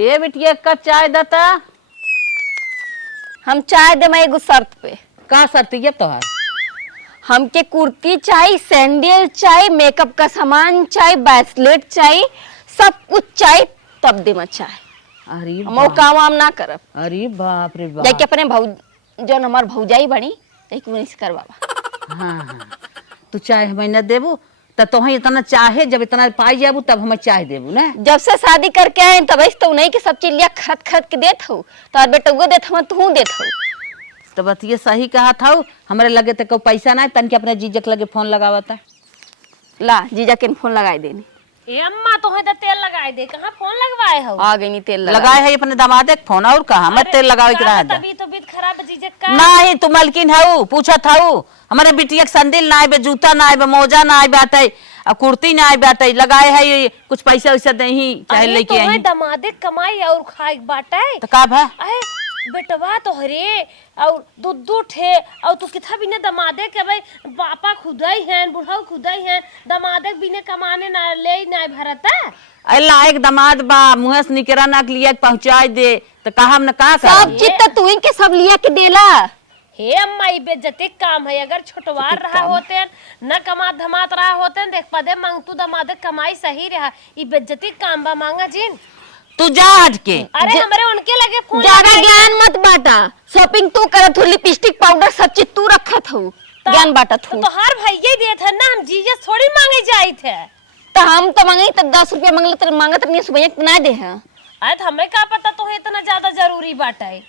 ये बिटिया का चाय दता। हम चाय दे मैं एगो शर्त पे। का शर्त ये तोहार? हमके कुर्ती चाहिए, सैंडल चाहिए, मेकअप का सामान चाहिए, ब्रेसलेट चाहिए, सब कुछ चाहिए, तब दे मैं चाय। अरे हम काम वाम ना करब। अरे बाप रे बाप। जाके अपने जो हमार भौजाई बनी वहीं से करवावा। हाँ तू चाय हमें न देबू तो तोहे इतना चाहे, जब इतना पाई जाबू तब हमें चाय देबू ना। जब से शादी करके आए तब तो नहीं कि सब चीज लिया खत खत के देत हो, तो बेटा देत हो, तू देत हो। तो बस ये सही कहा था। हमारे लगे तो कोई पैसा ना तन के अपने जीजक लगे फोन लगावता। ला जीजा के फोन लगाए देनी। ए अम्मा तो है तेल लगाए दे, कहां फोन लगवाए हो? आ गई नहीं तेल लगाए है अपने दामाद के फोन, और कहा मैं तेल लगावे के रहा। तभी तो बीत खराब जीजे का नहीं तू मलकिन हऊ, पूछा था हमारे बिटिया के संदिल ना आए, जूता ना आए, मोजा ना आए बाटे, कुर्ती ना आए बाटे। लगाए है ये कुछ पैसा वैसा नहीं चाहे लेके आई। दमादे कमाई और खाए बाटे तो का भा बेटवा तो हरे और दूध ठे और तू किथा बिना दमादे के भाई पापा खुदाई हैं, बुढ़ाऊ खुदाई हैं, दमादे बिना कमाने ना ले ना भरता। अल्लाह एक दमाद बा, मुँह से निकरा ना लिया पहुंचाए दे तो कहा हम का सब चीज तो तू ही के सब लिया के देला। हे अम्मा ये बेइज्जती काम है। अगर छोटवार रहा होते न कमा धमात रहा होते देख पदे मांगतू दमादे कमाई सही रहा। ये बेइज्जती काम बा मांगा जिन। तू जा हट के। अरे हमारे उनके लगे फोन ज्यादा ज्ञान मत बांटा। शॉपिंग तू करत हो, लिपस्टिक पाउडर सब चीज तू रखत हो, ज्ञान बांटत हो। तो हर भैया दे थे ना, हम जीजे थोड़ी मांगे जाई थे। तो हम तो मांगे तो 10 रुपया मांगले तो मांगत नहीं, सुबह ना दे हैं। अरे तो हमें क्या पता तो इतना ज्यादा जरूरी बात है।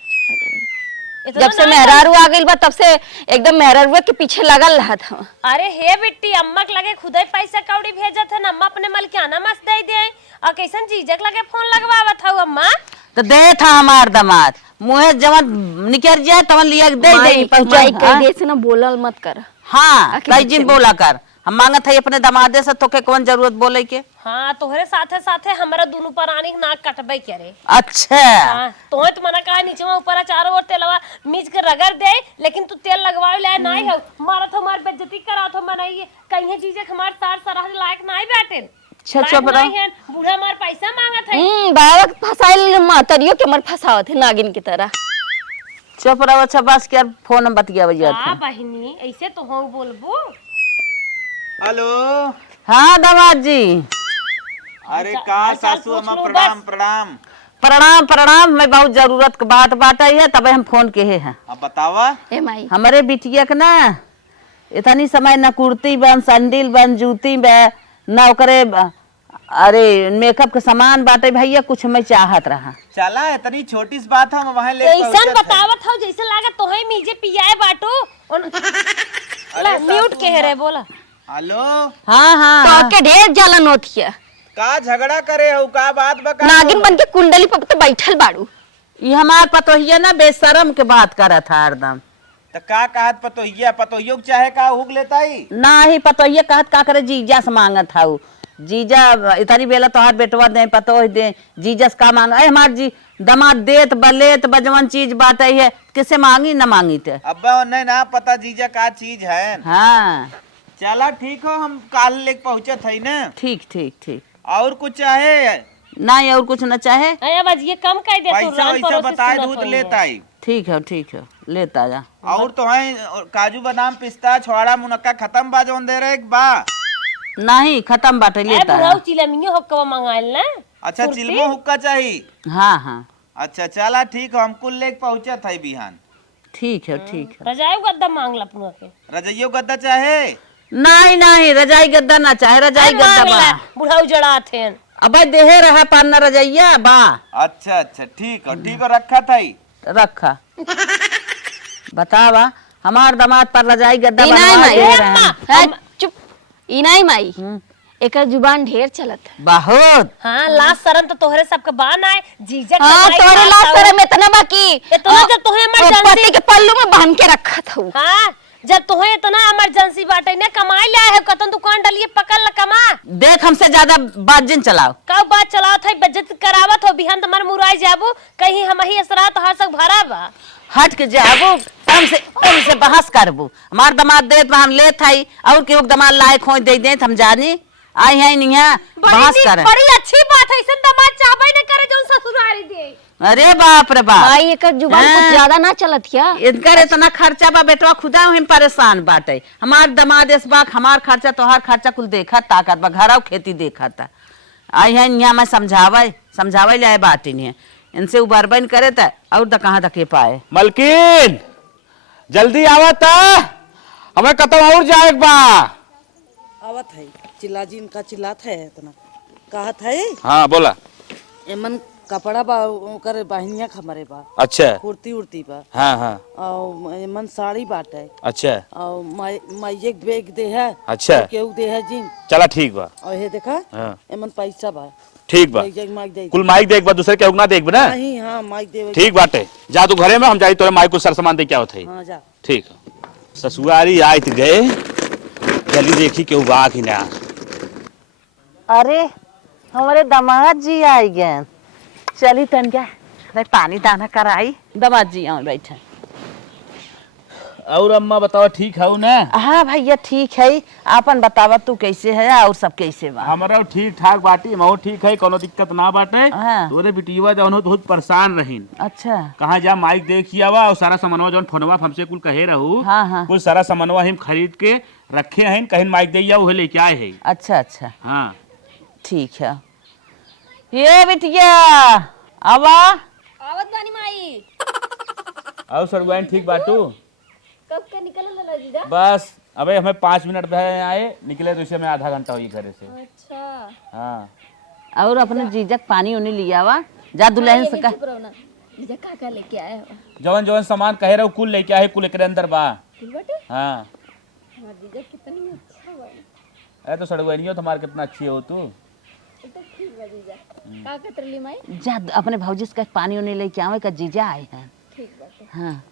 जब से मेहरारू आ गई बा तब से एकदम मेहरारू के पीछे लगल रहा था। अरे हे बेटी अम्मा के लगे खुदा पैसा कौड़ी भेजा था, अम्मा अपने मलकियाना मस्त दे दे और कैसन जीजक लगे फोन लगवावा था अम्मा। तो दे था हमार दमाद, मुँह जवन निकल जाए तवन लिया दे दे पहुंचाई कर दे से ना बोलल मत कर। हाँ कई दिन बोला कर, हम मांगत है अपने दमादे से, तो के कौन जरूरत बोले के। हाँ तोहरे साथे साथे हमारा दोनों प्राणी नाक कटबे करे। अच्छा हाँ तो मना कहा नीचे ऊपर चारों ओर तेलवा मीच के रगड़ दे, लेकिन तू तेल लगवावे ले नहीं हो। मारा तो हमार बेइज्जती करा तो मनाई कहीं चीजें हमार सार सरह लायक नहीं बैठे। अच्छा चुप रहो। बूढ़ा हमार पैसा मांगत है। बाबा फसाइल मातरियो के मर फसावत है नागिन की तरह। चुप रहो। अच्छा बस क्या फोन में बतिया भैया। हां बहिनी ऐसे तो हो बोलबो। हेलो हाँ दमाद जी। अरे का सासू अम्मा प्रणाम प्रणाम। प्रणाम प्रणाम। मैं बहुत जरूरत की बात है तब हम फोन के हैं। अब बतावा। ए माई हमारे बिटिया के ना इतनी समय न कुर्ती बन, सैंडल बन, जूती बन, न ओकरे अरे मेकअप के सामान बाटे भैया, कुछ मैं चाहत रहा। चला इतनी छोटी सी बात हम वहां ले ऐसन बतावत हो जैसे लागत तो है मीजे पियाए बाटो। ला म्यूट के रे बोला। हेलो हाँ हाँ तो के ढेर जलन होती है। का झगड़ा करे हो, का बात बका नागिन बन के कुंडली पर तो बैठल बाड़ू। ये हमार पतोहिया ना बेशरम के बात करा था हरदम। तो का कहत पतोहिया के चाहे का हुक लेता ही ना ही पतोहिया कहत का करे, जीजा से मांगत था। जीजा इतनी बेला तोहार बेटवा दे पतोह दे, जीजा से का मांगा। अरे हमार जी दमाद देत बलेत बजवन चीज बात है, किसे मांगी न मांगी थे। अब्बा नहीं ना पता जीजा का चीज है। हाँ चला ठीक हो, हम काल लेके पहुंचे थे ना। ठीक ठीक ठीक। और कुछ चाहे? नहीं और कुछ न चाहे। अरे बस ये कम कर दे तू। पैसा वैसा बताए दूध लेता ही। ठीक है लेता जा। और तो है काजू बादाम पिस्ता छोड़ा मुनक्का खत्म बा जोन दे रहे बा। नहीं खत्म बाटे लेता बुढ़ाऊ चिलमियो हक्का मंगाइल ना। अच्छा चिलमो हुक्का चाहिए। हाँ हाँ अच्छा चला ठीक हो, हम कुल लेके पहुंचे थे बिहान। ठीक है ठीक है। रजाई गद्दा मांग ला पुआ के। रजइयो गद्दा चाहे? नहीं नहीं रजाई गद्दा ना चाहे, रजाई गद्दा बा। बुढ़ाऊ जड़ा थे। अबे देहे रहा पाना रजाइया बा। अच्छा अच्छा ठीक हो रखा था ही। रखा बतावा हमार दमाद पर रजाई गद्दा इनाई माई बनवा। चुप। इनाई माई एकर जुबान ढेर चलत है बहुत। हाँ लास्ट शरण तो तोहरे सबके बान आए जीजा। हाँ तोरे लास्ट शरण में इतना बाकी इतना जब तोहे इमरजेंसी पति के पल्लू में बांध के रखा था। हाँ जब तोहे इतना इमरजेंसी बाटे ने कमाई ले है कतन दुकान डलिए पकड़ ल कमा। देख हमसे ज्यादा बाजिन चलाओ। कब बात चलाओ था बेइज्जत करावत हो बिहान तमर मुराई जाबू कहीं हम ही असरा तो हर सक भरा बा। हट के जाबू हमसे बहस करबू। हमार दमाद देत हम ले थाई और केहू दमाद लायक हो दे हम जानी। आई है नहीं है बहस करे। बड़ी अच्छी बात है, ऐसे दामाद चाहबे न करे जो ससुरारी दे। अरे बाप रे बाप, माई एक जुबान हाँ। कुछ ज्यादा ना चलत क्या? इनकर इतना खर्चा बा बेटवा, खुदा हम परेशान बाटे। हमार दमाद इस बाक हमार खर्चा तोहार खर्चा कुल देखा ताकत बा, घर खेती देखा था। आई है यहाँ मैं समझावे ले आए बात नहीं, इनसे उबरबन करे था और तो कहाँ तक पाए। मलकिन जल्दी आवत हमें कतम और जाए बा। आवत है चिल्ला जी, इनका चिल्लात है इतना कहत है। हाँ बोला। एमन कपड़ा बा ओकर बहनिया खमरे बा, अच्छा कुर्ती उर्ती बा, हाँ हाँ और एमन साड़ी बाटे, अच्छा और माइये बैग दे है, अच्छा। और केहू दे है जीन, चला ठीक बा। और हे देखा हाँ एमन पैसा बा, ठीक बा। माइक दे कुल माइक देख बा, दूसरे के उगना देख बा ना। नहीं, हाँ माइक दे। ठीक बाटे, जा तू घरे में, हम जाई तोरे माइक को सर सामान दे क्या होते। हाँ जा। ठीक ससुरारी आयत गए, जल्दी देखी केहू बा कि ना। अरे हमारे दामाद जी आई गए, चली तन क्या पानी दाना कराई। दामाद जी आओ बैठे। और अम्मा बताओ ठीक है ना? हाँ भैया ठीक है, आपन बतावा तू कैसे है और सब कैसे बा? हमारा ठीक ठाक बाटी, मऊ ठीक है, कोनो दिक्कत ना बाटे। हाँ। तोरे बिटिया जौन हो बहुत परेशान रहीन, अच्छा कहाँ जा माइक देखी आवा और सारा सामानवा जौन फोनवा हमसे कुल कहे रहू, हाँ हाँ कुल सारा सामानवा हम खरीद के रखे हैं, कहीं माइक दे उहे लेके आए हैं। अच्छा अच्छा हाँ ठीक है। ये बिटिया आवा। आवत बानी माई। और सरगुआइन ठीक बाटू? कब के निकल लला जीजा? बस अबे हमें 5 मिनट में आए, निकले तो इसे में आधा घंटा हुई घर से। अच्छा हाँ और अपने जीजक पानी उन्हें लिया वा, जा दुल्हन से कह। जीजा का लेके आए हो? जौन जौन सामान कहे रहो कुल लेके आए, कुल एकरे अंदर बा। बटे हाँ हमार जीजा कितनी अच्छा बा। अरे तो सड़गुआइनियो तुम्हारे कितना अच्छी हो तू। तो ठीक बा जीजा। का कतरली माई? जा अपने भौजी से कह पानी उन्हें लेके आवे का जीजा आए हैं। ठीक बाटे। हाँ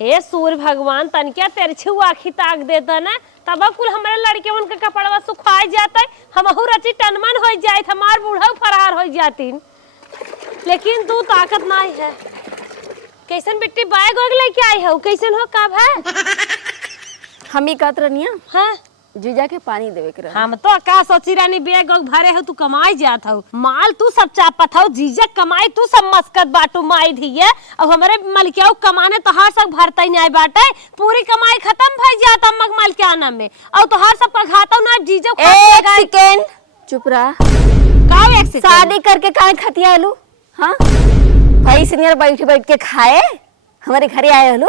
हे सूर्य भगवान तनिया तेरछी आखी ताक देता ना, तब कुल हमारे लड़के उनका कपड़वा सुखाई जाता है, हमहू रची टनमन हो जाए, हमार बूढ़ा फरार हो जाती। लेकिन तू ताकत नहीं है। कैसन बिट्टी बैग वैग लेके आई है, कैसन हो कब है? हम ही कतरनिया हाँ जीजा के पानी देवे के रहे। हम तो का सोची रानी बैग वैग भरे हो, तू कमाई जात हो, माल तू सब चापत हो, जीजा कमाई तू सब मस्कत बाटू माई धिये, और हमारे मलकिया कमाने तोहार सब भरता ही नहीं बाटे, पूरी कमाई खत्म भई जाता मग मलकियाना में, और तोहार सब पघाता ना जीजा। एक सेकेंड चुप रहा। का एक सेकंड? शादी करके काहे खतिया आलू? हाँ भाई सीनियर बैठ बैठ के खाए हमारे घरे आए हलू।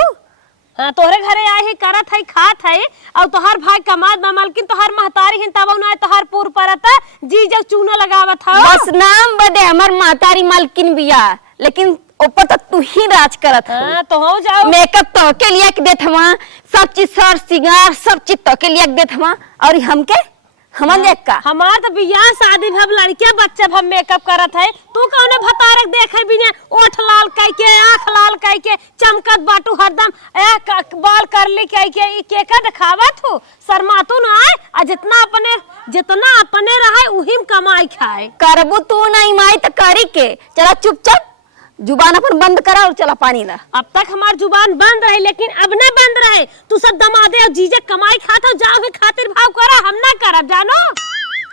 हाँ तोहरे घरे आए है, करत है, खात है, और तोहार भाई कमात बा, मालकिन तोहार महतारी हिन तब ना तोहार पूर परता जी जब चूना लगावत हो। बस नाम बदे हमर महतारी मालकिन बिया, लेकिन ऊपर तक तू ही राज करत है। हाँ तो हो जाओ। मेकअप तो के लिए के देत हवा, सब चीज सर सिंगार सब चीज तो के लिए के देत हवा, और हमके हमन देख का हमार तो बियाह शादी भब लड़के बच्चे भब मेकअप करत है, तू कौन भतारक देखे बिना ओठ लाल कह के, आँख लाल कह के, चमकत बाटू हरदम, बाल करली कह के, ई के का दिखावत हो? शर्मातू ना आए, आ जितना अपने रहे उही में कमाई खाए। करबू तू नहीं माई तो करी के। चला चुपचाप जुबान अपन बंद करा और चला पानी ला। अब तक हमार जुबान बंद रहे, लेकिन अब न बंद रहे। तू सब दमादे और जीजे कमाई खाता जाओ के खातिर भाव करा, हम ना करब जानो।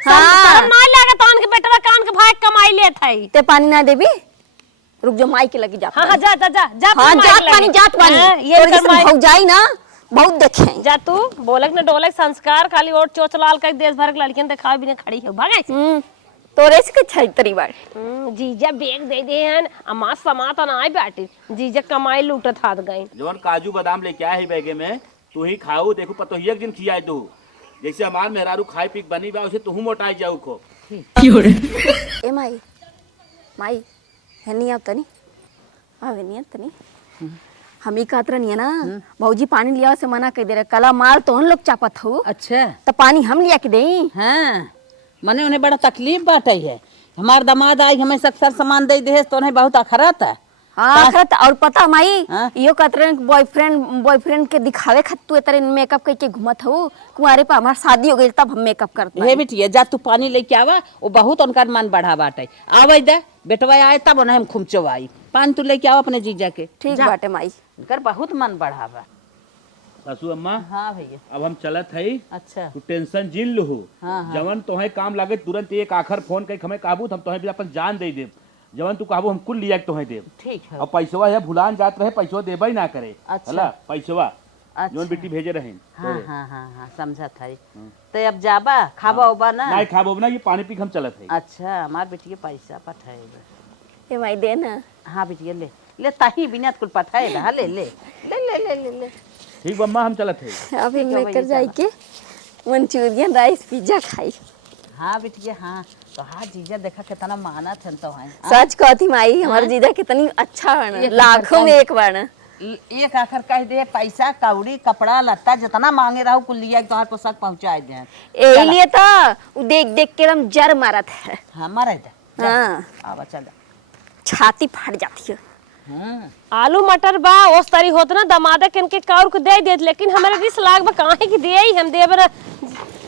हाँ। शर्म ना लगे तो उनके बेटवा कान के भाई कमाई लेत है। ते पानी ना देबी, रुक जो माई के लगी जा। हाँ हाँ जा जा जा जा। हाँ माई जात लगे। पानी जात हाँ, पानी ये तोरी कर से माई। भौग जाई ना बहुत देखे। जा तू बोलक न डोलक संस्कार खाली और चोच लाल कर देश भर के लड़कियन दिखावे बिना खड़ी हो भागे। तोरे से के छै तरी बार। जीजा बेग दे दे हन, अमा समात ना आए बैठी, जीजा कमाई लूटत हाथ गई। जौन काजू बादाम लेके आए है बैगे में, तू ही खाऊ, देखो पतो ही एक दिन खियाए तू, जैसे हमार मेहरारू खाए पीक बनी बा उसे तू मोटाई जाऊ खो। ए माई माई है नहीं अब तनी आवे नहीं तनी हम ही कातर नहीं है ना। भौजी पानी लिया से मना कर दे रहे, कला माल तो उन लोग चापत हो, अच्छा तो पानी हम लिया के दें। हाँ मने उन्हें बड़ा तकलीफ बाटे है। हमार दामाद आई हमें सर सामान दे दे तो उन्हें बहुत अखरत है। हाँ खरत। और पता माई हाँ? यो कतरे बॉयफ्रेंड के दिखावे खातिर तू इतरे मेकअप करके घूमत हो। कुंवारे पे हमार शादी हो गई तब हम मेकअप करते हे बिटिया जा तू पानी लेके आवा, वो बहुत उनका मन बढ़ा बाटे। आवे दे बेटवा आए तब उन्हें हम खुमचवाई। पानी तू लेके आवा अपने जीजा के। ठीक जा। बाटे माई। उनकर बहुत मन बढ़ावा। सासू अम्मा हाँ भैया। अब हम चलत है, अच्छा तू टेंशन जिन लहू। हाँ, हाँ। जवन तोहे काम लागे तुरंत एक आखर फोन कई हमें काबू हम तोहे भी अपन जान दे देब। जवन तू काबू हम कुल लिया के तोहे देब। ठीक है। और पैसवा है भुलान जात रहे, पैसवा देबा ही ना करे। अच्छा। हला पैसवा अच्छा। जवन बेटी भेजे रहे। हाँ हाँ हाँ हाँ समझा था। तो अब जाबा खाबा उबा ना? नहीं खाबो ना, ये पानी पी के हम चलत है। अच्छा हमार बेटी के पैसा पठाएगा। ए माई दे ना। हाँ बेटिया ले ले, ताही बिना कुल पठाएगा। ले ले ले ले ले ले ले। ठीक बम्मा हम चलत है। अभी मैं कर जाई के मंचूरियन राइस पिज्जा खाई। हाँ बेटिया हाँ। तो हाँ जीजा देखा कितना मानत है तो है। सच कहती माई हमार जीजा कितनी अच्छा बना, एक लाखों में एक बार। एक आखिर कह दे पैसा कौड़ी कपड़ा लत्ता जितना मांगे रहो कुल लिया तो हर पोशाक पहुँचा दे। यही लिए तो उ देख देख के एकदम जर मारत है। हाँ मरे दे। हाँ आवा चल। छाती फट जाती है। आलू मटर बा ओस तरी होत ना दमादा के इनके काउर को दे देत, लेकिन हमारे 20 लाख बा काहे की दे ही हम देबर।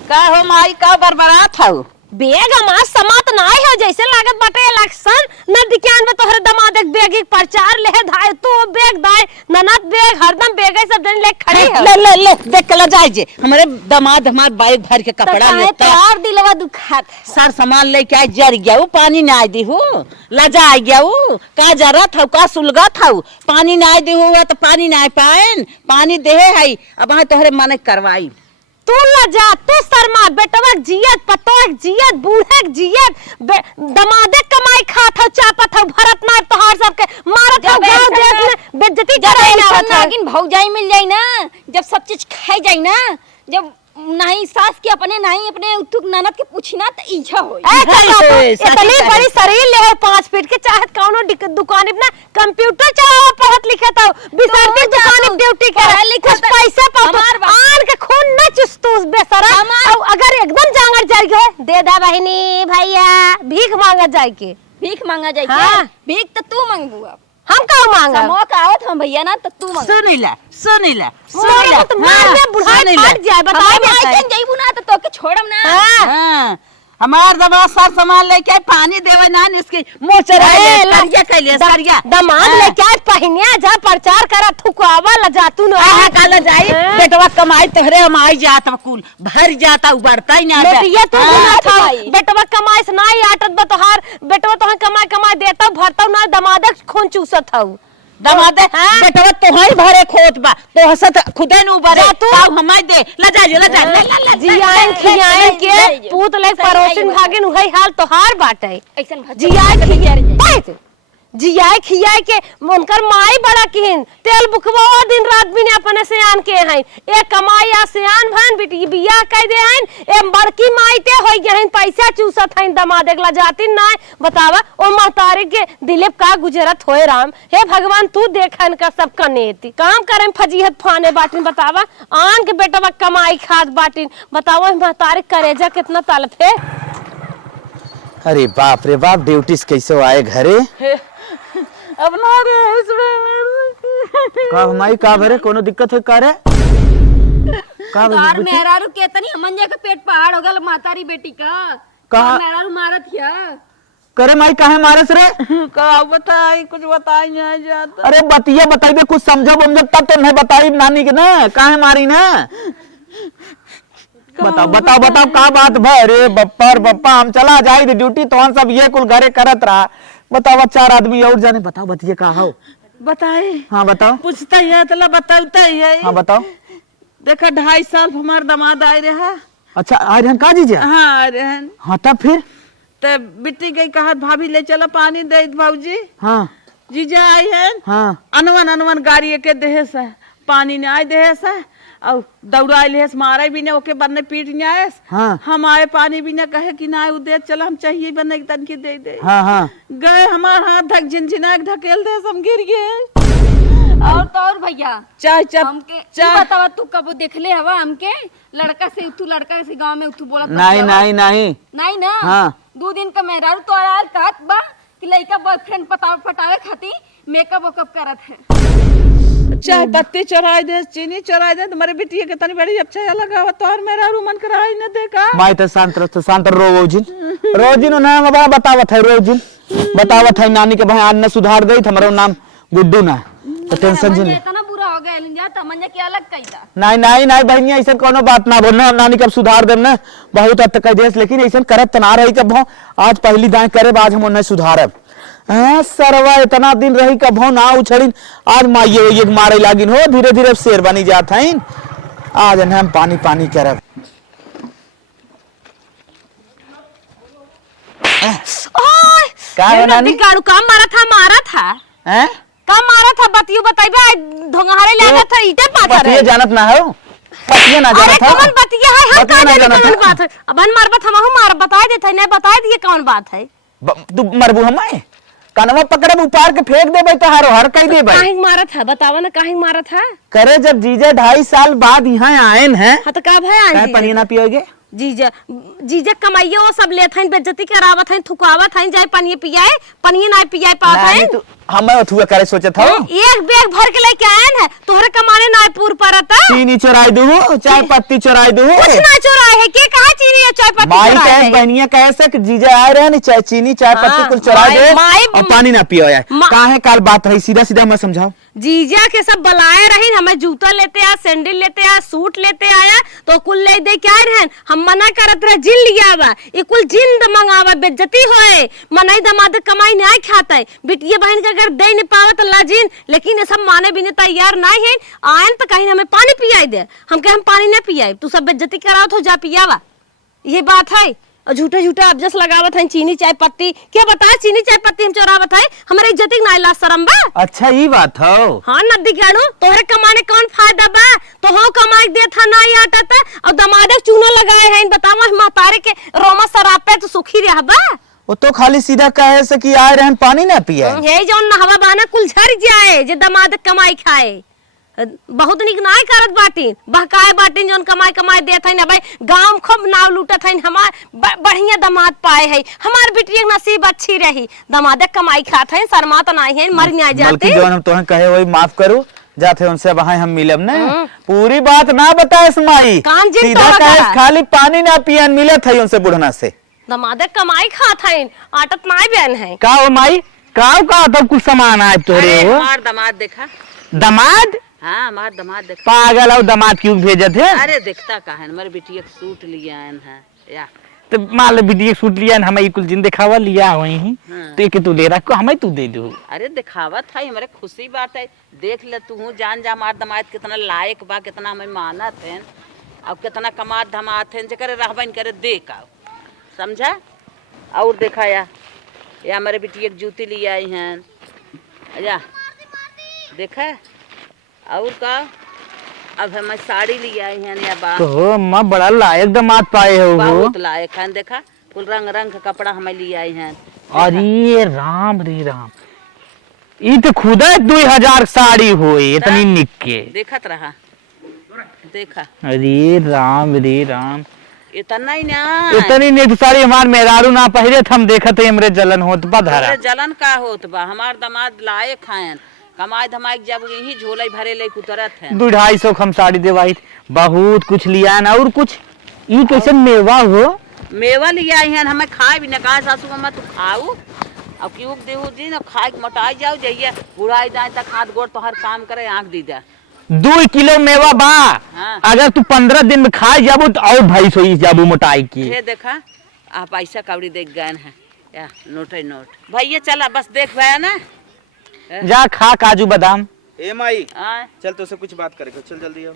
का हो माई का बरबरात हो? बेग हमार समात नाय है जैसे लागत बाटे इलेक्शन न दिखान में तोहरे दमाद एक बेग एक प्रचार ले धाय तो बेग दाय ननद बेग हरदम बेग सब जन ले खड़ी है। ले ले ले देख के जाए जे हमारे दामाद हमार बाइक भर के कपड़ा लेता और दिलवा दुखात। सर सामान लेके आए जर गया वो पानी ना आए दी हो लजा आ गया वो का जरा था का सुलगा था पानी ना आए दी हो तो पानी ना आए पाएन पानी देहे है अब वहां तोहरे माने करवाई तू लजा तू शर्मा बेटवा जियत पतोक जियत बूढ़े जियत दमादे कमाई खात हो चापत हो भरत नार तोहार सबके मारत हो गांव देश में बेइज्जती करे ना आवत है। लेकिन भौजाई मिल जाई ना, जब सब चीज खाई जाई ना, जब नहीं सास के अपने नहीं अपने उतुक ननद के पूछी ना तो इच्छा होई। इतनी बड़ी शरीर ले 5 फीट के चाहत कौनो दुकान अपना कंप्यूटर चलावा पढ़त लिखत हो बिसरती दुकान ड्यूटी करे कुछ पैसे पातो आन के खून न चुस्तूस बेसरा और अगर एकदम जांगर जाई गए दे दा बहिनी भैया भीख मांगा जाई के भीख मांगा जाई हाँ। के भीख तो तू मांगबू अब हम का मांगा समो का आवत हम भैया ना तो तू मांग सुनिला मोरे तो मार दे बुढ़ा फट जाए बताओ मैं जाइबू ना तो तोके छोड़म ना। हाँ हमार दबा सर सामान लेके पानी देवे ना इसके मुंह चढ़ाए सरिया कैले सरिया दमाद लेके आज पहिनिया जा प्रचार करा थुकावा ल जातू न आहा काला जाई बेटवा कमाई तोहरे हम आई जात कुल भर जाता उबरता ही ना बेटिया तू ना था बेटवा कमाई से ना आटत बा तोहार बेटवा तोहर कमाई कमाई देता भरता ना दमाद खून चूसत हऊ दमादे बेटवा तोहरी भरे खोत बा तो हसत खुदे नु भरे तू हमाय दे लजा जियान खियान के पूत ले परोसिन भागिन वही हाल तोहार बाटे ऐसन जियाए खियाए के उनकर माई बड़ा किन तेल बुखवा दिन रात बिन अपने से आन के हैं ए कमाई आ सियान भन बिटी बियाह कह दे हैं ए बड़की माई ते होई गए हैं पैसा चूसत हैं दमाद एकला जाती ना बतावा ओ महतारी के दिलीप का गुजरत होए राम हे भगवान तू देखन का सब कनेती काम करे फजीहत फाने बाटिन बतावा आन के बेटवा कमाई खाद बाटिन बतावा महतारी करेजा कितना तलफ है। अरे बाप रे बाप ड्यूटी से कैसे आए घरे अब ना रे इसमें का हमारी का भरे कोनो दिक्कत है का रे का तार मेहरारू केतनी हमन के पेट पहाड़ हो गल मातारी बेटी का कहा मेहरारू मारत हिया करे माई काहे मारस रे का बताई कुछ बताई नहीं जाता अरे बतिया बताई दे कुछ समझो समझो तब तो नहीं बताई नानी के ना काहे मारी ना बताओ बताओ बताओ का बात भरे बप्पा हम चला जाई ड्यूटी तो हम सब ये कुल घरे करत रहा बताओ 4 आदमी और जाने बताओ बतिए का हो बताए हाँ बताओ पूछता ही है तो बताता ही है हाँ बताओ देखा 2.5 साल हमार दामाद आए रहा अच्छा आ रहे का जीजा हाँ आ रहे हाँ तब फिर तो बिट्टी गई कहा भाभी ले चला पानी दे भाऊजी हाँ जीजा आई है हाँ अनवन गाड़ी के देहे से पानी ने आए देहे से और दौड़ा ले मारे भी ने ओके बन्ने पीट न्याय हाँ हम आए पानी भी ने कहे कि ना दे चला हम चाहिए बने तन की दे दे हाँ हाँ गए हमार हाथ धक झिनझिना ढकेल दे हम गिर गए और तो और भैया चाय चाय हमके तू बतावा तू कब देखले हवा हमके लड़का से गांव में तू बोला नहीं नहीं नहीं नहीं ना हाँ 2 दिन का मेहरारू तो आल कहत बा कि लइका बॉयफ्रेंड पटावे खाती मेकअप वकअप करत है चाय पत्ती चढ़ाई दे चीनी चढ़ाई दे तुम्हारे बिटिया के तनी बड़ी अच्छा लगा तो और मेरा मन कराई न देखा माई तो शांत रोजिन ना बाबा बतावत है रोजिन बतावत है नानी के भाई आज न सुधार गई हमारा नाम गुड्डू ना तो टेंशन जी इतना बुरा हो गया आयल जा त मंजे के अलग कइला। नहीं नहीं नहीं बहनी ऐसा कोनो बात ना बोलना, नानी कब सुधार देम ना बहुत हद तक कह देस, लेकिन ऐसा करत त ना रही कब आज पहली दाएं करे आज हम नहीं सुधारब। हाँ सरवा इतना दिन रही कब ना उछड़िन, आज माइये ये मारे लागिन हो, धीरे धीरे शेर बनी जात हईन। आज हम पानी पानी करब। ओए का है नानी? गाड़ू काम मारा था हैं काम मारा था बतियो बताइबे ढोंगारे लागत था इटे पाथा रे। बतिये जानत ना हो, बतिये ना अरे जानत हो। कौन बतिया है हम बतिये का ना जाने जानत कौन हो। बात है। अबन मारबत हमहु मार बता देत है नहीं बता दिए कौन बात है। तू मरबू हमारे कनवा पकड़ब उपार के फेंक देबे तो हारो हर कह देबे। काहे मारा था बतावा ना काहे मारा था। करे जब जीजा 2.5 साल बाद यहाँ आएन हैं, हां तो का भय काहे आंटी पानी ना पियोगे? जीजा जीजा कमाइए वो सब लेत हैं बेइज्जती करावत हैं थुकावत हैं जाए पानी पियाए पानी ना पियाए पावत नानी हैं। तू हमें अथुआ करे सोचत हो। एक बैग भर के लेके आए हैं तोहरे कमाने ना पूर परता। चीनी चुराई दू, चाय पत्ती चुराई दू। कुछ ना चुराए है के कहा चीनी या चाय पत्ती माई चुराए कहे है। बहनिया कहे से कि जीजा आए रहे नहीं चाय चीनी चाय पत्ती हाँ, कुल चुरा माई- दे माई- और पानी ना पियो यार। मा- काहे काल बात रही सीधा सीधा मैं समझाओ। जीजा के सब बलाए रही हमें जूता लेते आ सैंडल लेते आ सूट लेते आया तो कुल ले दे क्या रहन हम मना करत रहे जिन लिया बा ये कुल जिंद मंगावा बेइज्जती होए मनाई दमाद कमाई नहीं खाता है बिटिया बहन के अगर दे नहीं पावत लाजिन लेकिन ये सब माने भी नहीं तैयार नहीं है आयन तो कहीं हमें पानी पियाई दे हम कहे हम पानी नहीं पियाए तू सब बेइज्जती करावत हो जा पियावा ये बात है। और झूठे झूठे अबजस लगावत है चीनी चाय पत्ती क्या बताए चीनी चाय पत्ती हम चोरावत है हमारे इज्जत ना ला शरम बा। अच्छा ये बात हो। हाँ नदी गाड़ू तोहरे कमाने कौन फायदा बा तो हो कमाई दे था ना आटा था और दमादक चूना लगाए हैं बतावा मातारे के रोमा शराब पे तो सुखी रह बा। वो तो खाली सीधा कहे से कि आए रहन पानी ना पिए। यही जो नहवा बाना कुल झर जाए जे दमादक कमाई खाए बहुत निक नाय करत बाटिन बहकाए बाटिन जोन कमाई कमाई देत है ना भाई गांव खूब नाव लूटत है हमार बढ़िया दमाद पाए है हमार बिटिया के नसीब अच्छी रही दमादक कमाई खात है शर्मा तो नहीं है मर नहीं बल्कि जाते। जो हम तुम्हें कहे वही माफ करो जाते उनसे वहां हम मिलब ना पूरी बात ना बताए माई कान जिन सीधा तोड़ा कहे करा। खाली पानी ना पियन मिलत है उनसे बुढ़ना से। दमादक कमाई खात है आटत नाय बहन है। का हो माई का तब कुछ सामान आए तोरे हो हमार दामाद देखा। दामाद? हाँ हमार दामाद देखा। पागल हो दामाद क्यों भेजत है? अरे देखता का है हमारे बिटिया के सूट लिए आयन है या तो मान लो बिटिया सूट लिया न हमें कुल जिन दिखावा लिया वही ही तो एक तू ले रहा हमें तू दे दो। अरे दिखावा था हमारे खुशी बात है देख ले तू जान जा हमार दामाद कितना लायक बा कितना हमें मानत है अब कितना कमात धमात है जकर रहबन करे देख आओ समझा। और देखा या हमारे बिटिया की जूती लिए आई हैं या देखा और का अब हमें साड़ी लिए आई हैं या बा तो माँ बड़ा लायक दामाद पाए हो वो। बहुत लायक है देखा कुल रंग रंग का कपड़ा हमें लिए आई हैं। अरे राम रे राम ये तो खुदा 2000 साड़ी हो इतनी निक्के देखत रहा देखा अरे राम रे राम इतना ही ना इतनी निक साड़ी हमार मेहरारू ना पहले हम देखत है हमरे जलन होत बा धरा। अरे जलन का होत बा हमार दामाद लायक हैं कमाई धमाई जब यही झोले भरे ले उतरत है 250 हम साड़ी देवाई बहुत कुछ लिया ना और कुछ ये कैसे मेवा हो मेवा लिए आई हैं हमें खाए भी न कहा सासू अम्मा तू खाऊ अब क्यों देहू जी ना खाए के मोटाई जाओ जाइए बुढ़ाई जाए तक हाथ गोड़ तो हर काम करे आँख दी जा 2 किलो मेवा बा हाँ। अगर तू 15 दिन में खा जाबू तो और भाई सोई जाबू मोटाई की। ये देखा आप पैसा कौड़ी देख गए हैं या नोट नोट भैया चला बस देख भैया ना जा खा काजू बादाम। ए माई आए चल तो से कुछ बात करेगा चल जल्दी आओ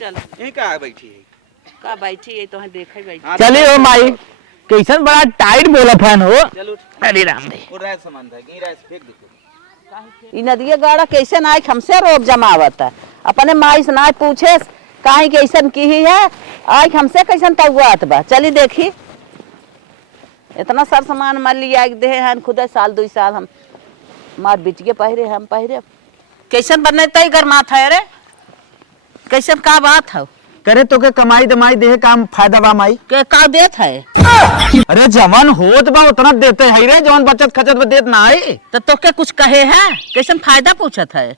चल यहीं कहाँ बैठी है का बैठी है तो देखे बैठी हाँ, चले हो माई कैसन बड़ा टाइट बोला फैन हो। चल उठ अरे राम रे और रह सामान था गिरा फेंक दे ई नदिया गाड़ा कैसे ना हमसे रोब जमावत है अपने माई से ना पूछे काहे के ऐसन की ही है आज हमसे कैसन तगुआत बा चली देखी इतना सर सामान मान लिया दे हैं खुद साल 2 साल हम मार बिटिया पहिरे हम पहिरे कैसन बने तई गरमात है रे कैसन का बात है करे तो के कमाई दमाई दे काम फायदा बा माई के का देत है अरे जवान होत बा उतना देते है रे जवान बचत खचत में देत ना है तो तोके कुछ कहे है कैसन फायदा पूछत है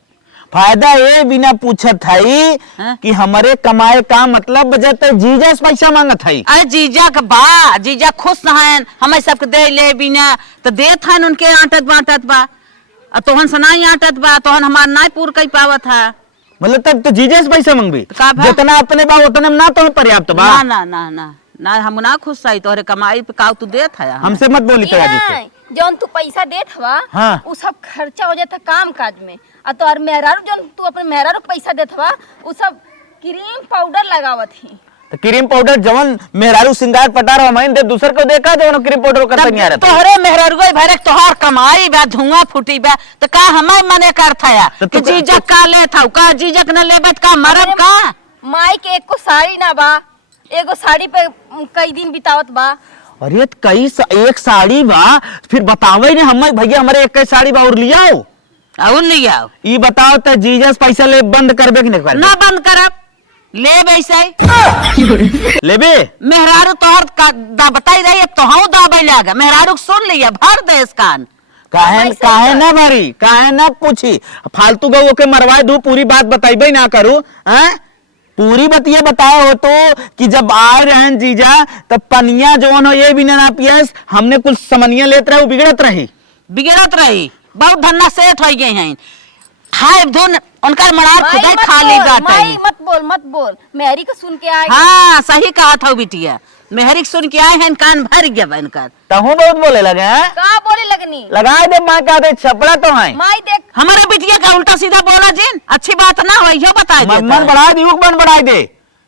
फायदा ये बिना पूछत है हाँ? कि हमारे कमाए का मतलब बजत जीजा से पैसा मांगत है। अरे जीजा के बा जीजा खुश हैं हमें सबके दे ले बिना तो देत हैं उनके आटत बाटत बा तोहन से नहीं आटत बा तोहन हमार नहीं पूर कई पावत है मतलब तब तो जीजे से पैसा मांगबी का भा? जितना अपने बा उतने में ना तो पर्याप्त बा। ना ना ना ना ना हम ना खुश सही तोहरे कमाई पे का तू देत है हमसे मत बोली तो जी से। जौन तू पैसा देत हवा हाँ। उ सब खर्चा हो जाता काम काज में। आ तोहर मेहरारू जौन तू अपने मेहरारू को पैसा देत हवा उ सब क्रीम पाउडर लगावत ही। तो क्रीम पाउडर जवन मेहरारू सिंगार पटार हमारे दे दूसर को देखा जवन क्रीम पाउडर करता नहीं आ रहा तोहरे मेहररुआ भरे तोहार कमाई बा धुआं फूटी बा तो का हमें मने करता है तो कि तू- जीजक का ले था का जीजक न लेबत का मरब का। माई के एक को साड़ी ना बा, एगो साड़ी पे कई दिन बितावत बा। अरे तो एक साड़ी बा फिर बतावे ने हम भैया हमारे एक साड़ी बा और लियाओ और ले आओ ई बताओ तो जीजस पैसा ले बंद करबे कि नहीं करबे? ना बंद करब ले वैसे लेबे मेहरारू तोहर का दा बताई रही अब तो हूं दाबे लागा मेहरारू सुन लिया भर दे इस कान। काहे ना भरी काहे ना पूछी फालतू गो के मरवाए दू पूरी बात बताइबे ना करू हैं पूरी बतिया बताओ हो तो कि जब आ रहे हैं जीजा तब पनिया जवन हो ये भी ना पियस हमने कुछ समनिया लेत रहे बिगड़त रही बिगड़त रही बहुत धन्ना सेठ हो गए हैं खाए धुन उनका मनार खुदाई खाली माई बाटे। मत बोल मेहरी को सुन के आए। हाँ सही कहा था बिटिया मेहरी सुन के आए हैं कान भर गया बन कर तहु बहुत बोले लगे हैं का बोले लगनी लगाए दे माँ का दे छपड़ा तो है माई देख हमारे बिटिया का उल्टा सीधा बोला जिन अच्छी बात ना हो यो बता मन बढ़ा दी मन बढ़ाई दे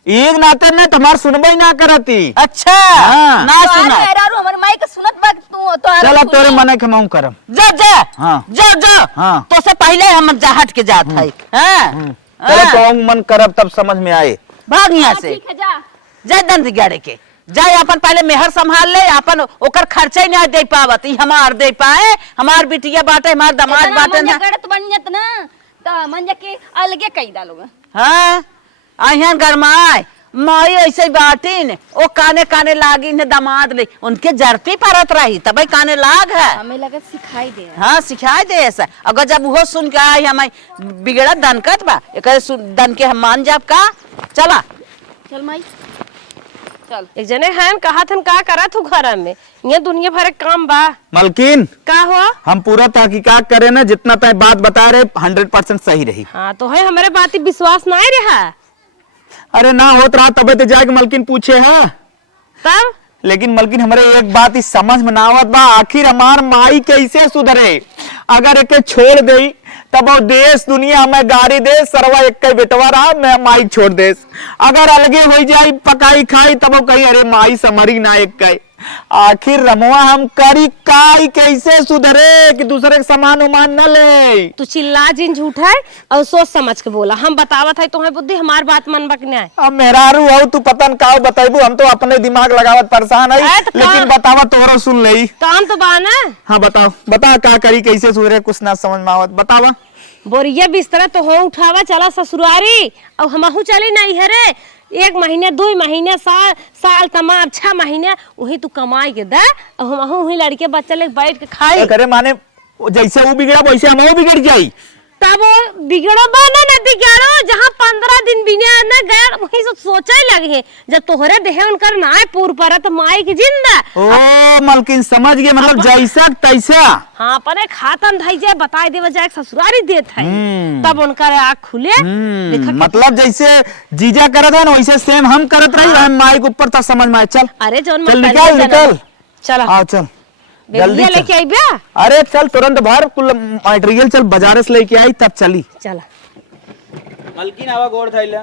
एक नाते में तुम्हार सुनबे ना करती। अच्छा हाँ। ना तोहार सुना मेहरारू हमर माई के सुनत बा तू तो चल अब तोरे मने के मऊ करम जा जा हाँ। जा जा हाँ। तो से पहले हम जहाज के जात है चलो कहूँ मन करब तब समझ में आए भाग यहाँ से ठीक है जा। जा दंत गाड़े के जाए अपन पहले मेहर संभाल ले अपन ओकर खर्चा ही नहीं दे पावत ई हमार दे पाए हमार बिटिया बाटे हमार दामाद बाटे ना। गड़त बन जत ना त मन के अलगे कई डालोगे। हाँ अहियान गरमाए माई ऐसे बाटीन ओ काने काने लागी ने दामाद ले उनके जरती परत रही तब काने लाग है। हमें लगा सिखाई दे। हाँ सिखाए दे ऐसा अगर जब वो सुन के आई हमें बिगड़ा दनकत बा एक दन के हम मान जाब का चला चल माई चल। एक जने हैं कहा थन का करा तू घर में ये दुनिया भर के काम बा मलकिन का हुआ। हम पूरा तहकीकात करे ना जितना तय बात बता रहे 100% सही रही। हाँ तो है हमारे बात ही विश्वास ना रहा अरे ना होत रहा तबे तो जाके मलकिन पूछे है तब लेकिन मलकिन हमारे एक बात इस समझ में ना आवत बा आखिर हमार माई कैसे सुधरे अगर एके छोड़ दई तब वो देश दुनिया हमें गाड़ी दे सरवा एक कई बेटवा रहा मैं माई छोड़ देस अगर अलगे हो जाई पकाई खाई तब वो कही अरे माई समरी ना एक कई आखिर रमुआ हम करी काई कैसे सुधरे कि दूसरे के सामान उमान न ले। तू चिल्ला जिन झूठ है और सोच समझ के बोला हम बतावत है तुम्हें बुद्धि हमार बात मन बक नहीं। अब मेहरारू हो तू पतन का बताइबू हम तो अपने दिमाग लगावत परेशान है अरे तो लेकिन का- बतावा तोहरा सुन लई। काम तो बा ना हाँ बताओ बता क्या करी कैसे सुधरे कुछ ना समझ में आवत बतावा। बोरिया बिस्तरा तो हो उठावा चला ससुरारी और हमहू चली नहीं है रे 1 महीने 2 महीने साल तमाम 6 महीने वही तू कमाई के दे और हमहू वही लड़के बच्चे लेके बैठ के खाई करे माने जैसे वो बिगड़ा वैसे हम बिगड़ जाई तब वो बिगड़ो बना न बिगड़ो जहाँ 15 दिन बिना न गए वही सब सोचे लगे जब तोहरे देहे उनकर नाय पूर पर तो माई की जिंदा। ओ मलकिन समझ गए मतलब जैसा तैसा। हाँ अपने खातन धई जाए बताई देवे जाए ससुरारी देत है तब उनकर आँख खुले देखा मतलब जैसे जीजा करत है ना वैसे सेम हम करत रही हम माई के ऊपर तक समझ में आए। चल अरे जौन चल मैं निकल पहले निकल चला आओ चल जल्दी बेलिया लेके चल। आई बा अरे चल तुरंत भर कुल मटेरियल चल बाजार से लेके आई तब चली। चला मलकिन आवा गोड़ थैला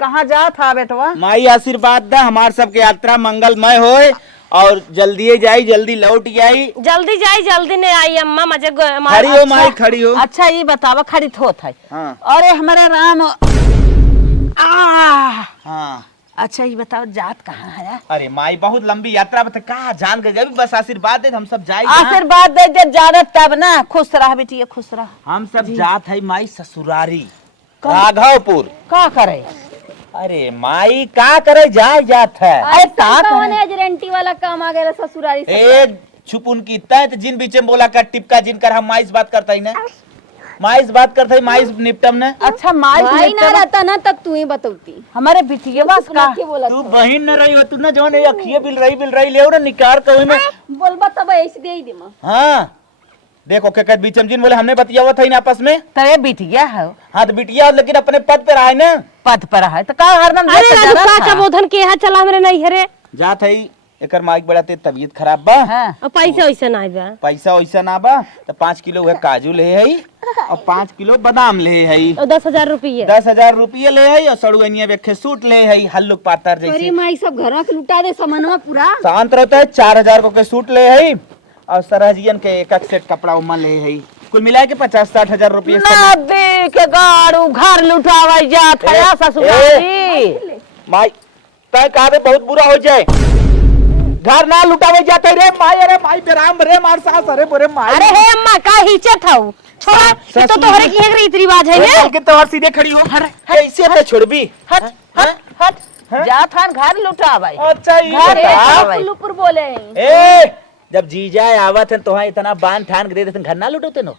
कहाँ जा था बेटवा माई आशीर्वाद दा हमार सबके यात्रा मंगलमय होए और जल्दी जाई जल्दी लौट जाई। जल्दी जाई जल्दी नहीं आई अम्मा मजे खड़ी हो माई खड़ी हो। अच्छा ये बतावा खरीद होत है हाँ। अरे हमारे राम हाँ अच्छा ये बताओ जात कहाँ है। अरे माई बहुत लंबी यात्रा बता कहा जान के जब बस आशीर्वाद दे हम सब जाए आशीर्वाद दे दे जानत तब ना खुश रह बेटी खुश रह। हम सब जात है माई ससुरारी राघवपुर। का करे अरे माई का करे जाए जात है अरे का कौन करे है गारंटी वाला काम आ गया ससुरारी से। ए छुप उनकी इतना है तो जिन बीच में बोला कर टिपका जिन कर हम माई से बात करता ही ना माई से बात करता ही माई से निपटम ना। अच्छा माई भाई ना रहता ना तब तू ही बतौती। हमारे बिटिया बस का के बोला तू बहन न रही हो तू ना जो अखिए बिल रही ले ना निकार कहो ना बोलबा तब ऐसे दे ही दे मां। हाँ देखो के कद बीचम जिन बोले हमने बतियावा था इन आपस में। तो ये बिटिया है, हाँ तो बिटिया लेकिन अपने पद पे रहा है ना। पद पर है तो का हरदम अरे देख के राजू जरा का था। बोधन के यहाँ चला हमरे नहीं हरे जात है एकर माइक बड़ा ते तबीयत खराब बा, हाँ। और पैसा वैसा नहीं बा। पैसा वैसा ना बा, तो 5 किलो वह काजू ले है और 5 किलो बादाम ले है, और 10,000 रुपये 10,000 रुपये ले है और सड़ुनिया बेखे सूट ले है हल्लुक पातर अरे जैसे। माई सब घर के लुटा दे सामानवा पूरा। शांत रहता है 4,000 को के सूट ले है और सरहजियन के एक सेट कपड़ा उमा ले है, कुल मिला के 50-60 हजार रुपये। ना दे के गाड़ू घर लुटावा जात है ए, ससुराली। माई तय कहा बहुत बुरा हो जाए, घर ना लुटावे जाते रे माई। अरे माई बेराम रे मार सास, अरे बोरे माई। अरे हे अम्मा का हिचे थाऊ छोड़ा ये तो तोहरे की एक रीति रिवाज है अरे ने के तोहर सीधे खड़ी हो, ऐसे तो छोड़बी। हट हट हट जात हन घर लुटावा। अच्छा ये घर बता। लुटावा। लुपुर बोले ए जब जीजा आवत है तो हाँ इतना बांध ठान के दे देते घर ना लुटोते नो,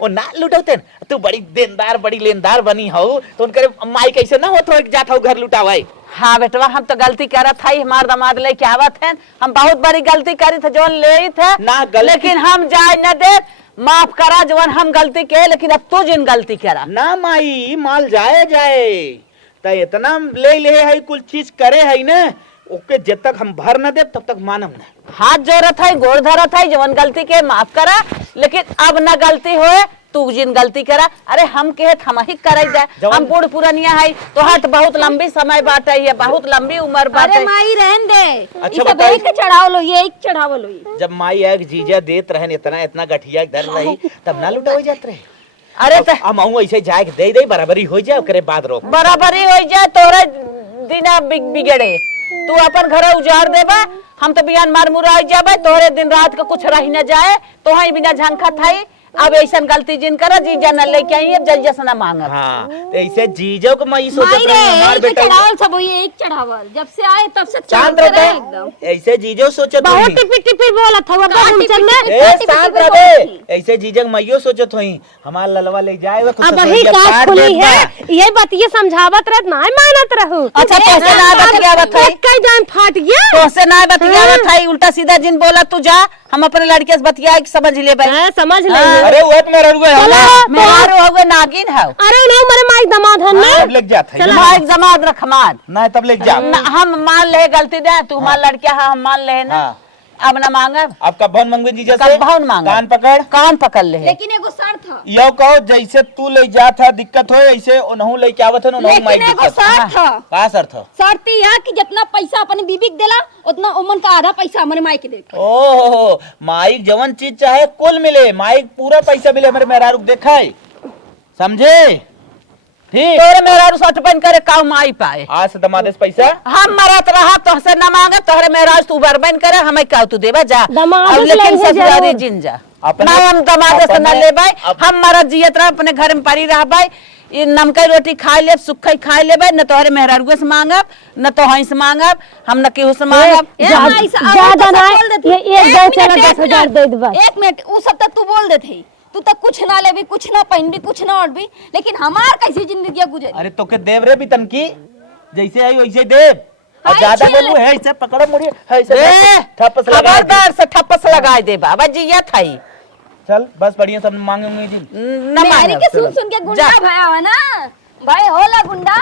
वो ना लुटोते तू बड़ी देनदार बड़ी लेनदार बनी हो तो उनके माई कैसे ना होत हो जात हो घर लुटावाई। हाँ बेटवा हम तो गलती करत था, हमार दामाद लेके आवत है, हम बहुत बड़ी गलती करी थे जोन ले थे ना गलती- लेकिन हम जाए न दे, माफ करा जवन हम गलती के, लेकिन अब तू जिन गलती करा। ना माई माल जाए जाए त इतना ले है कुल चीज करे है ना, ओके जब तक हम भर न दे तब तक मानम ना। हाथ जोड़त है गोड़ धरत है, जवन गलती के माफ करा, लेकिन अब न गलती होए तू जिन गलती करा। अरे हम कहे हम ही करे दे, हम बूढ़ पुरानिया है तो हाथ बहुत लंबी समय बात है, बहुत लंबी उम्र बात अरे है। माई रहन दे। अच्छा ई सब बताई। एक चढ़ाव लो, ये एक चढ़ाव लो। जब माई एक जीजा देत रहन इतना इतना गठिया धर रही तब ना लुटावे जात रहे। अरे तो हम आऊं ऐसे जाए दे दे बराबरी हो जाए ओकरे बाद रोक। बराबरी हो जाए तोरे दिना बिगड़े, तू अपन घर उजाड़ देबा, हम तो बियान मार मुरा जाबे, तोरे दिन रात का कुछ रह न जाए, तो ही बिना झंखा थाई। अब ऐसा गलती जिन करा जीजा न लेके आई, अब जल्दी से न मांगब। हाँ तो ऐसे जीजो को मैं सोचत माई रे रही हमार एक बेटा चढ़ावल सब ये एक चढ़ावल जब से आए तब से शांत चढ़ते रहता रहे है एकदम। ऐसे जीजो सोचत बहुत रही। टिपी टिपी बोला था वो का हम टिपी चल टिपी? ए टिपी शांत टिपी रहे, बोलती। ऐसे जीजक मैयो सोचत होई हमार ललवा ले जाए वो कुछ अब ससुर वही जब का पार खुली देत है बा। ये बात ये समझावत रहत ना मानत रहू। अच्छा, कैसे ना बतियावत है? कई जान फाट गया तो से ना बतियावत है, उल्टा सीधा जिन बोला तू जा, हम अपने लड़के से बतिया के समझ ले भाई। हां समझ ले अरे वो तो मेरा रुआ है ना मेहरारू होगे नागिन है, अरे नहीं मेरे माई दामाद है ना तब लेके जात है माइक जमात रखमाद। ना तब लेके जा। हम मान ले गलती दे, तू हमार लड़किया है, हम मान ले ना। हाँ। अब न मांगब, अब कब भवन मंगवे जीजा कब से भवन मांगब? कान पकड़ कान पकड़ ले। लेकिन एगो शर्त था, यो कहो जैसे तू ले जात है दिक्कत हो ऐसे उनहु ले के आवत है उनहु माई लेकिन एगो दिक्कत शर्त था। का शर्त है? शर्त यह कि जितना पैसा अपने बीबी के देला उतना उमन का आधा पैसा हमारे माई के दे। ओहो माइक जवन चीज चाहे कुल मिले, माइक पूरा पैसा मिले हमारे मेहरारू को देखा है समझे ठीक। तोरे मेहरारू सट पहन करे काऊ माई पाए, आज से दमादे से पैसा हम मरत रहा तो से न मांगे, तोहरे मेहराज तू बरबन करे, हमें काऊ तू देबा जा। दमाद अब से लेकिन लेंगे ससुरारी जरूर। जिन जा, अपने- ना हम दमाद से न अपने- लेबै, अप- हम मरत जियत रह अपने घर में पड़ी रहबै, ये नमका रोटी खा ले सुखई खा लेबै, न तोहरे मेहरारू से मांगब न तो हई से मांगब, हम न केहू से मांगब। ज्यादा ना ये एक दो चला 10,000 दे दबा। एक मिनट उ सब तक तू बोल देते, तू तक कुछ ना लेबी, कुछ ना पहनबी, कुछ ना ओढ़बी, लेकिन हमार कैसी जिंदगी गुजरी। अरे तो के देव रे भी तनकी जैसे आई वैसे देव और आई ज्यादा छीन ले। बोलू है ऐसे पकड़ो मुड़ी है ए, ऐसे ठप्पस लगा दे। खबरदार से ठप्पस लगाए दे बाबा जिया थाई चल बस बढ़िया सब मांगेंगे जी। न मेहरी मांगब। के सुन सुन के गुंडा जा। भया हुआ ना भाई, होला गुंडा